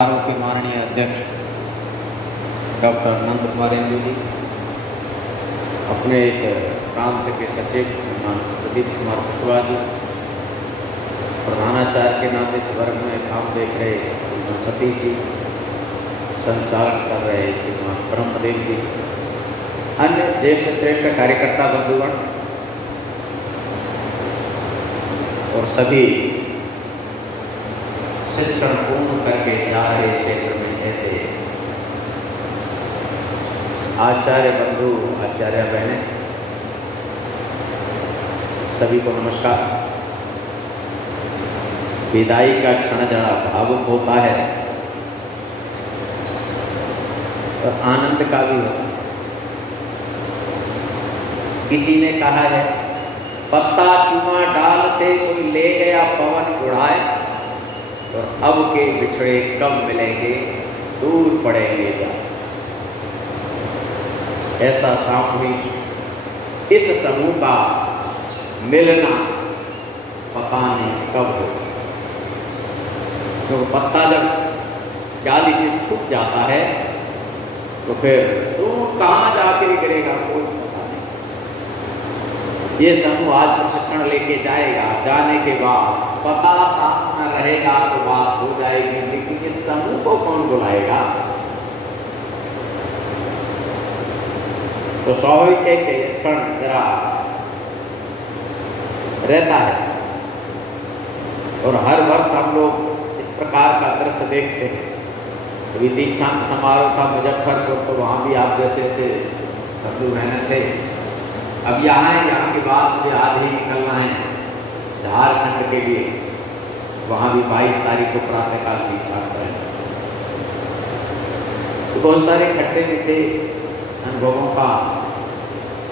समारोह के माननीय अध्यक्ष डॉक्टर नंद कुमार जी, अपने इस प्रांत के सचिव श्रीमान प्रदीप कुमार कुशवाहा जी, प्रधानाचार्य के नाते इस वर्ग में काम देख रहे श्रीमान सतीश जी, संचालन कर रहे श्रीमान ब्रह्मदेव जी, अन्य ज्येष्ठ श्रेष्ठ कार्यकर्ता बंधुगण और सभी शिक्षण पूर्ण करके जा रहे क्षेत्र में ऐसे आचार्य बंधु आचार्य बहने, सभी को नमस्कार। विदाई का क्षण जरा भावुक होता है और आनंद का भी होता है। किसी ने कहा है, पत्ता चूमा डाल से कोई ले गया पवन उड़ाए, और अब के बिछड़े कब मिलेंगे दूर पड़ेंगे जा। ऐसा सामूहिक इस समूह का मिलना पता नहीं कब हो, क्योंकि पत्ता जब जाली से छूट जाता है तो फिर दूर कहाँ जाके गिरेगा कोई पता नहीं। ये समूह आज प्रशिक्षण लेके जाएगा, जाने के बाद पता साथ में रहेगा तो बात हो जाएगी, लेकिन इस समूह को कौन बुलाएगा? तो स्वाभाविक है कि क्षण जरा रहता है और हर वर्ष हम लोग इस प्रकार का दृश्य देखते हैं। अभी दीक्षांत समारोह था मुजफ्फरपुर, तो वहाँ भी आप जैसे से बंधु बहन थे। अब यहाँ के बाद मुझे आज ही निकलना है झारखंड के लिए, वहाँ भी 22 तारीख को प्रातःकाल दीक्षांत है। तो बहुत सारे खट्टे मीठे अनुभवों का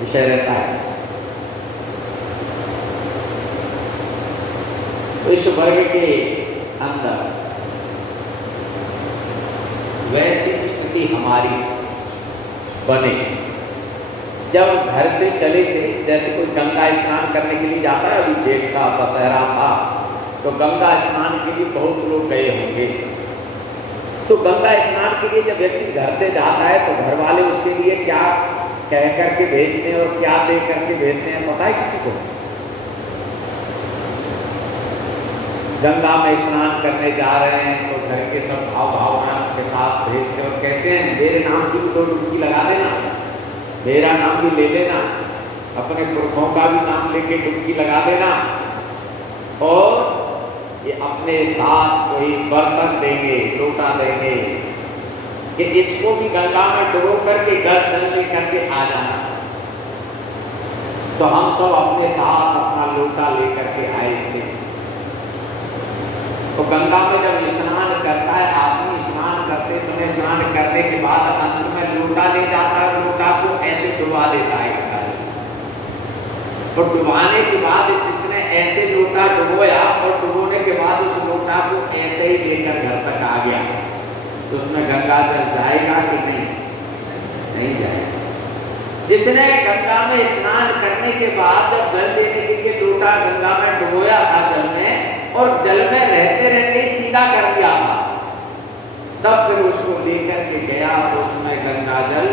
विषय रहता है। तो इस वर्ग के अंदर वैसी स्थिति हमारी बने, जब घर से चले थे, जैसे कोई गंगा स्नान करने के लिए जाता है, अभी जेठ का दशहरा था तो गंगा स्नान के लिए बहुत लोग गए होंगे। तो गंगा स्नान के लिए जब व्यक्ति घर से जाता है तो घर वाले उसके लिए क्या कह करके भेजते हैं और क्या दे करके भेजते हैं, पता है किसी को? गंगा में स्नान करने जा रहे हैं तो घर के सब भाव भावना के साथ भेजते और कहते हैं, मेरे नाम की भी 2 डुबकी लगा देना, मेरा नाम भी ले लेना, अपने पुरखों का भी नाम लेके डुबकी लगा देना, और ये अपने साथ कोई बर्तन देंगे, लोटा देंगे कि इसको भी गंगा में डुबो करके जल लेकर के आ जाना। तो हम सब अपने साथ अपना लोटा लेकर के आए थे। तो गंगा में जब स्नान करता है आदमी, स्नान करते समय स्नान करने के बाद अंत में लोटा ले जाता है, लोटा को ऐसे डुबा देता है गंगा में। और डुबाने के बाद जिसने ऐसे लोटा डुबोया और डुबोने के बाद उस लोटा को ऐसे ही लेकर घर तक आ गया, तो उसमें गंगा जल जाएगा कि नहीं? नहीं जाएगा। जिसने गंगा में स्नान करने के बाद जब जल देने के लिए लोटा गंगा में डुबोया था जल में, और जल में रहते रहते सीधा कर दिया था, तब फिर उसको लेकर के गया तो उसमें गंगा जल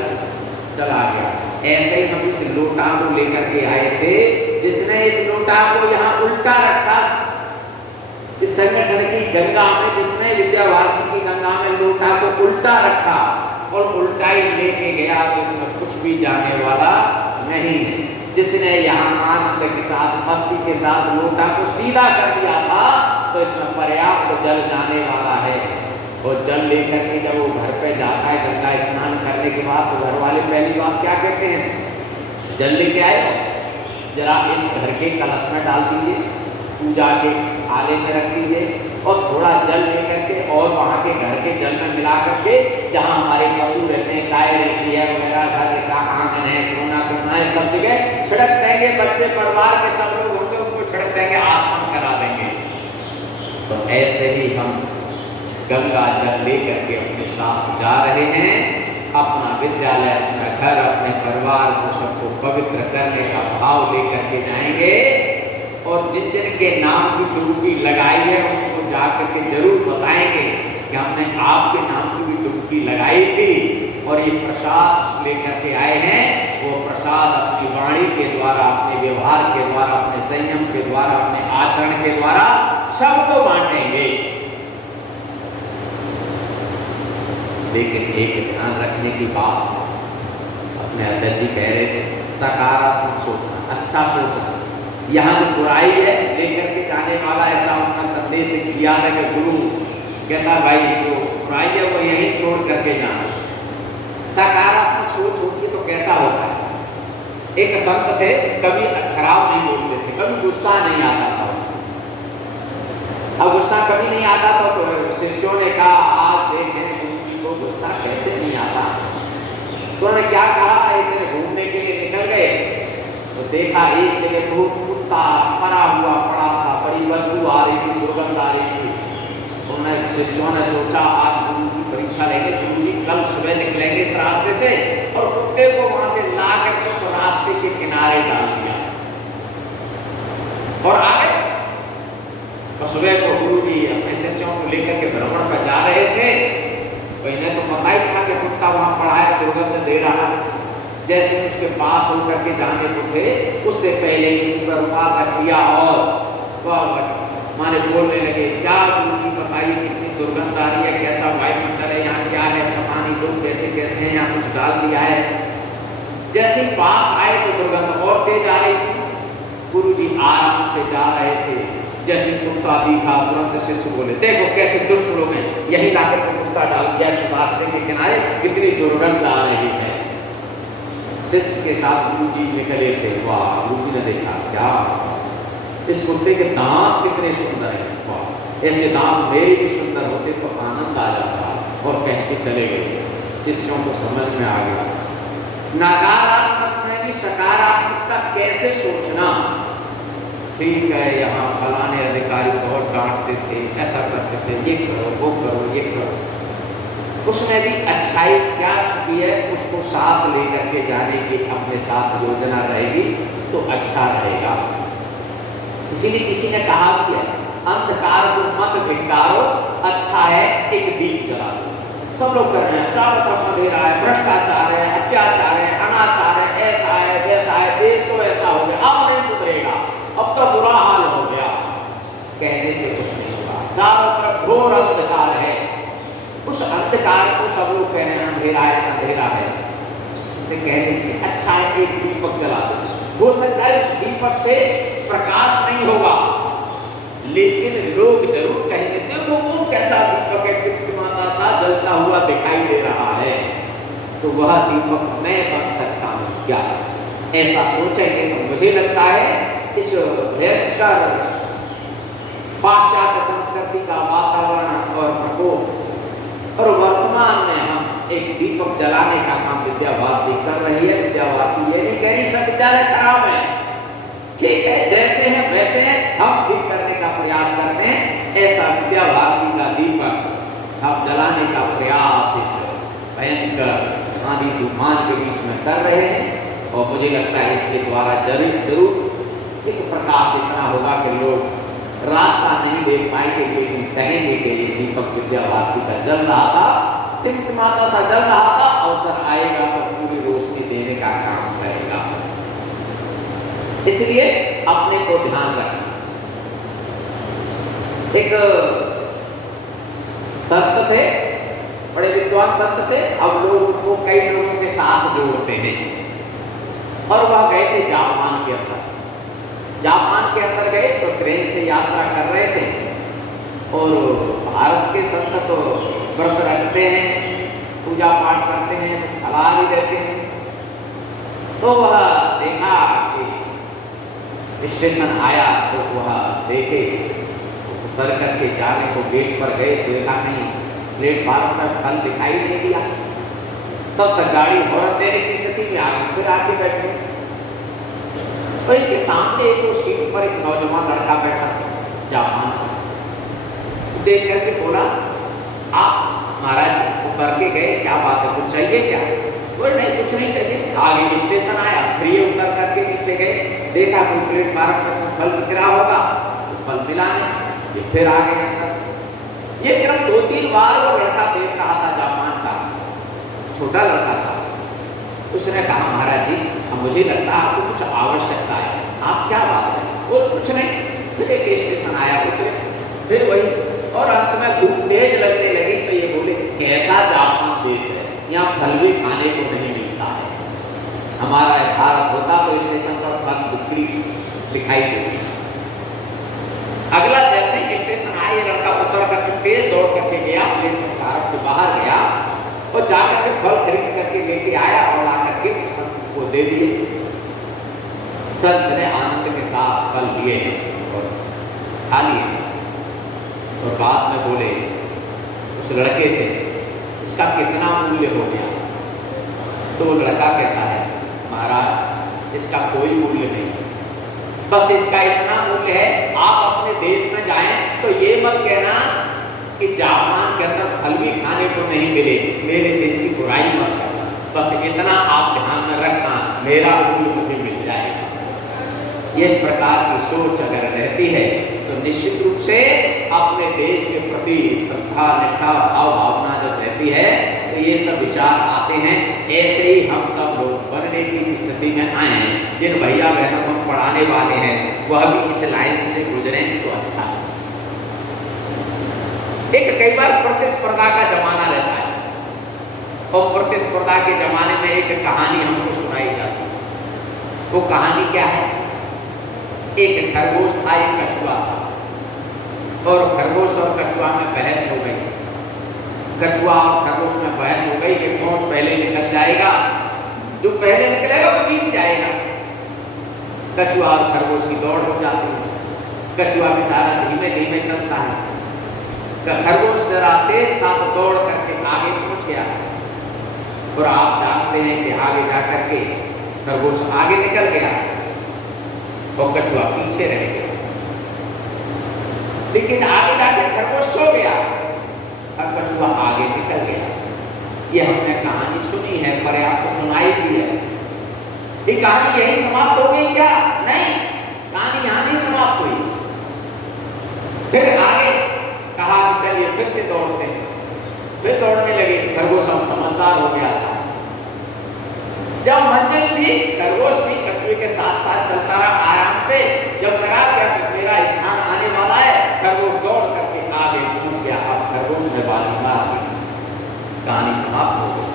चला गया। ऐसे ही हम इस लोटा को लेकर के आए थे। जिसने इस लोटा को यहाँ उल्टा रखा, इस संगठन की गंगा में जिसने विद्या भारती की गंगा में लोटा को उल्टा रखा और उल्टा ही लेके गया, तो इसमें कुछ भी जाने वाला नहीं है। जिसने यहाँ आनंद के साथ, मस्ती के साथ लोटा को सीधा कर दिया था, तो इसमें पर्याप्त जल जाने वाला है। और जल लेकर के जब वो घर पे जाता है गंगा स्नान करने के बाद, तो घर वाले पहली बात क्या कहते हैं? जल लेके आए, जरा इस घर के कलश में डाल दीजिए, पूजा के आले में रख दीजिए, और थोड़ा जल लेकर के और वहाँ के घर के जल में मिला करके, जहाँ हमारे पशु रहते हैं, गाय रहती है वगैरह, घर का आंगन है, कोना कोना है, सब जगह छिड़क देंगे। बच्चे परिवार के सब लोग होंगे, उनको छिड़क देंगे, आचमन करा देंगे। तो ऐसे ही हम गंगा जल लेकर के अपने साथ जा रहे हैं। अपना विद्यालय, अपना घर, अपने परिवार को सबको पवित्र करने का भाव लेकर के जाएंगे, और जिन जिन के नाम की डुबकी लगाई है उनको जाकर के जरूर बताएंगे कि हमने आपके नाम की भी डुबकी लगाई थी और ये प्रसाद लेकर के आए हैं। वो प्रसाद अपनी वाणी के द्वारा, अपने व्यवहार के द्वारा, अपने संयम के द्वारा, अपने आचरण के द्वारा सबको बांटेंगे। लेकिन एक ध्यान रखने की बात अपने अध्यक्ष जी कह रहे थे, सकारात्मक सोचना, अच्छा सोचना। यहाँ जो बुराई है लेकर के जाने वाला, ऐसा उनका संदेश किया है कि गुरु कहता भाई जो बुराई है वो यहीं छोड़ करके जाना। सकारात्मक सोच होती तो कैसा होता है? एक संत थे, कभी खराब नहीं बोलते थे, कभी गुस्सा नहीं आता था। अब गुस्सा कभी नहीं आता था तो शिष्यों ने कहा आज देखें गुरु को गुस्सा कैसे नहीं आता। तो उन्होंने क्या कहा, एक दिन घूमने के लिए निकल गए तो देखा एक जगह बहुत कुत्ता मरा हुआ पड़ा था, बड़ी बदबू आ रही थी, दुर्गंध आ रही थी। उन्होंने शिष्यों ने सोचा आज गुरु की परीक्षा लेंगे, गुरु जी कल सुबह निकलेंगे इस रास्ते से और कुत्ते को वहां से ला करके उस रास्ते के किनारे डाल दिया और आगे। और सुबह को गुरु जी अपने शिष्यों को लेकर के भ्रमण पर जा रहे थे तो इन्हें तो पता ही था कि कुत्ता वहां पड़ा है, दुर्गंध दे रहा है। जैसे उसके पास होकर के जाने को थे उससे पहले ही ऊपर रुमाल रख दिया और माने बोलने लगे, क्या गुरु जी बताइए कितनी दुर्गंध आ रही है, कैसा वायुमंडल है, यहाँ क्या है पता नहीं, लोग कैसे कैसे हैं, यहाँ कुछ डाल दिया है। जैसे ही पास आए तो दुर्गंध और तेज आ रही थी। गुरु जी आराम से जा रहे थे, जैसे कुत्ता दिखा तुरंत शिष्य बोले, देखो कैसे दुष्ट लोग हैं, यही लाकर के कुत्ता डाल दिया रास्ते के किनारे, कितनी दुर्गंध आ रही है। शिष्य के साथ गुरु जी निकले थे। वाह, गुरु जी ने देखा क्या इस कुत्ते के दांत कितने सुंदर हैं, वाह ऐसे दांत मेरे भी सुंदर होते तो आनंद आ जाता। और कह के चले गए। शिष्यों को समझ में आ गया नकारात्मक में भी सकारात्मकता कैसे सोचना। ठीक है, यहाँ फलाने अधिकारी बहुत डांटते थे, ऐसा करते थे, ये करो वो करो ये करो। उसमें भी अच्छाई क्या छुपी है, उसको साथ लेकर के जाने की अपने साथ योजना रहेगी तो अच्छा रहेगा। इसीलिए किसी ने कहा कि अंधकार को मत धिक्कारो, अच्छा है एक दीप जला दो। सब लोग कर रहे हैं, चारों तरफ अंधेरा है, भ्रष्टाचार है, अत्याचार है, अनाचार है, ऐसा है वैसा है, देश तो ऐसा हो गया, अब नहीं सुधरेगा, अब तो बुरा हाल हो गया। कहने से कुछ नहीं होगा, चारों तरफ घोर अंधकार है। उस अंधकार को सब लोग कह रहे हैं अंधेरा है अंधेरा है, इससे कहने से अच्छा है एक दीपक जला दो। हो सकता है इस दीपक से प्रकाश नहीं होगा, लेकिन लोग जरूर कहेंगे देखो वो कैसा दीपक है, टिमटिमाता सा जलता हुआ दिखाई दे रहा है, तो वह दीपक मैं बन सकता हूँ क्या? ऐसा सोचेंगे तो मुझे लगता है इस भयंकर पाश्चात्य संस्कृति का वातावरण और प्रकोप और वर्तमान में हम एक दीपक जलाने का काम विद्या भारती कर रही है। विद्या भारती ये नहीं कह रही सब विद्यालय खराब है, ठीक है जैसे हैं वैसे हैं, हम ठीक करने का प्रयास करते हैं। ऐसा विद्या भारती का दीपक हम जलाने का प्रयास इस भयंकर आंधी तूफान के बीच में कर रहे हैं और मुझे लगता है इसके द्वारा जरूर एक प्रकाश इतना होगा कि लोग रास्ता नहीं देख पाएंगे, लेकिन कहेंगे कि ये दीपक विद्या भारती का जल रहा था, टिमटिमाता सा जल रहा था, अवसर आएगा तो पूरी रोशनी देने का काम करेगा। इसलिए अपने को ध्यान रखना। एक संत थे, बड़े विद्वान संत थे, अब लोग उनको कई लोगों के साथ जोड़ते हैं और वह गए थे जापान के अंदर। जापान के अंदर गए तो ट्रेन से यात्रा कर रहे थे और भारत के संत तो व्रत रखते हैं, पूजा पाठ करते हैं, फलाहारी रहते हैं। तो वह देखा कि स्टेशन आया तो वह देखे, उतर करके जाने को गेट पर गए तो देखा नहीं, प्लेटफार्म पर फल दिखाई नहीं दिया। तब तक गाड़ी हॉर्न देने की स्थिति में आ गई, फिर आके बैठे और इनके सामने एक सीट पर एक नौजवान लड़का बैठा जापान का। देख करके बोला, आप महाराज उतर के गए, क्या बात है, कुछ चाहिए क्या? बोले नहीं कुछ नहीं चाहिए। आगे स्टेशन आया, फिर ये उतर करके नीचे गए, देखा कोई प्लेटफार्म पर फल बिक रहा होगा तो फल मिला नहीं, ये फिर आ गए अंदर। ये सिर्फ 2-3 बार वो लड़का देख रहा था, जापान का छोटा लड़का था। उसने कहा महाराज जी, अब मुझे लगता है आपको कुछ आवश्यकता है, आप क्या बात है? वो कुछ नहीं, फिर एक स्टेशन आया, उतरे, फिर वही, और अंत में धूप तेज लगने लगी तो ये बोले कैसा जापान देश है, यहाँ फल भी खाने को नहीं मिलता है। हमारा भारत होता तो स्टेशन पर फल बिक्री दिखाई देती। अगला जैसे ही स्टेशन आया, ये लड़का उतर करके तेज दौड़ करके गया, प्लेटफॉर्म भारत के बाहर गया और जाकर के फल खरीद करके लेके आया और आकर के संत को दे दिए। संत ने आनंद के साथ फल लिए और खा लिए और बाद में बोले उस लड़के से, इसका कितना मूल्य हो गया? तो वो लड़का कहता है, महाराज इसका कोई मूल्य नहीं, बस इसका इतना मूल्य है, आप अपने देश में जाएं तो ये मत कहना कि जापान के अंदर फल भी खाने को नहीं मिले, मेरे देश की बुराई मत करना, बस इतना आप ध्यान में रखना, मेरा मूल्य मुझे मिल जाएगा। ये इस प्रकार की सोच अगर रहती है तो निश्चित रूप से अपने देश के प्रति श्रद्धा, निष्ठा, भाव भावना जब रहती है तो ये सब विचार आते हैं। ऐसे ही हम सब लोग बनने की स्थिति में आए हैं। जिन भैया बहनों को हम पढ़ाने वाले हैं वह भी इस लाइन से गुजरे तो अच्छा है। एक कई बार प्रतिस्पर्धा का जमाना रहता है और प्रतिस्पर्धा के जमाने में एक कहानी हमको सुनाई जाती है। वो कहानी क्या है? एक खरगोश था, एक कछुआ था, और खरगोश और कछुआ में बहस हो गई। कछुआ और खरगोश में बहस हो गई कि कौन पहले निकल जाएगा, जो पहले निकलेगा वो जीत जाएगा। कछुआ और खरगोश की दौड़ हो जाती है। कछुआ बेचारा धीमे धीमे चलता है, खरगोश जरा तेज था तो दौड़ करके आगे पहुंच गया। और आप जानते हैं कि आगे जाकर के खरगोश आगे निकल गया और कछुआ पीछे रह गया। लेकिन आगे जाकर खरगोश सो गया और कछुआ आगे निकल गया। ये हमने कहानी सुनी है, पर्याप्त सुनाई भी है। ये कहानी यही समाप्त हो गई क्या? नहीं, कहानी यहाँ नहीं समाप्त हुई। फिर आगे कहा कि चलिए फिर से दौड़ते हैं। फिर दौड़ने लगे। खरगोश अब समझदार हो गया था। जब मंजिल थी, खरगोश भी कछुए के साथ साथ चलता रहा आराम से। जब लगा कि मेरा स्थान आने वाला है, खरगोश दौड़ करके आगे पहुंच गया। अब खरगोश ने बाली मार दी, कहानी समाप्त हो गई।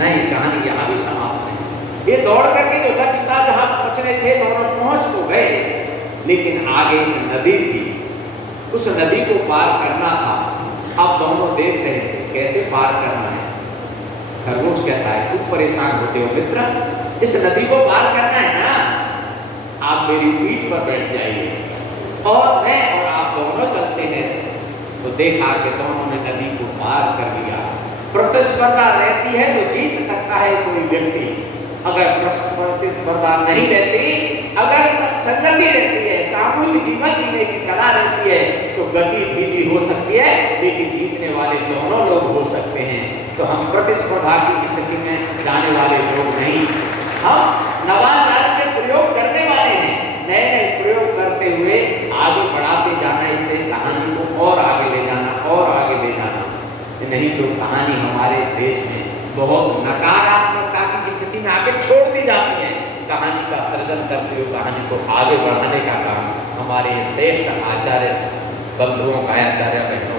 नहीं, कहानी यहाँ भी समाप्त नहीं। ये दौड़ करके जो लक्ष्य था जहाँ पहुंचने थे, दोनों पहुंच तो गए, लेकिन आगे एक नदी थी, उस नदी को पार करना था। अब दोनों देख रहे थे कैसे पार करना है। खरगोश कहता है, तुम परेशान होते हो मित्र, इस नदी को पार करना है ना, आप मेरी पीठ पर बैठ जाइए और मैं और आप दोनों चलते हैं। तो देखा कि दोनों ने नदी को पार कर लिया। प्रतिस्पर्धा रहती है तो जीत सकता है कोई व्यक्ति। अगर प्रतिस्पर्धा नहीं रहती, अगर संगति रहती है, सामूहिक जीवन जीने की कला रहती है, तो गति धीमी हो सकती है, लेकिन जीतने वाले दोनों लोग हो सकते हैं। तो हम प्रतिस्पर्धा की स्थिति में जाने वाले लोग नहीं, हम नवाचार के प्रयोग करने वाले हैं। नए नए प्रयोग करते हुए आगे बढ़ाते जाना, इससे कहानी को और आगे ले जाना और आगे ले जाना। नहीं तो कहानी हमारे देश में बहुत नकारात्मकता की स्थिति में आगे छोड़ दी जाती है। कहानी का सृजन करते हुए कहानी को आगे बढ़ाने का काम हमारे श्रेष्ठ आचार्य बंधुओं का, आचार्य बहनों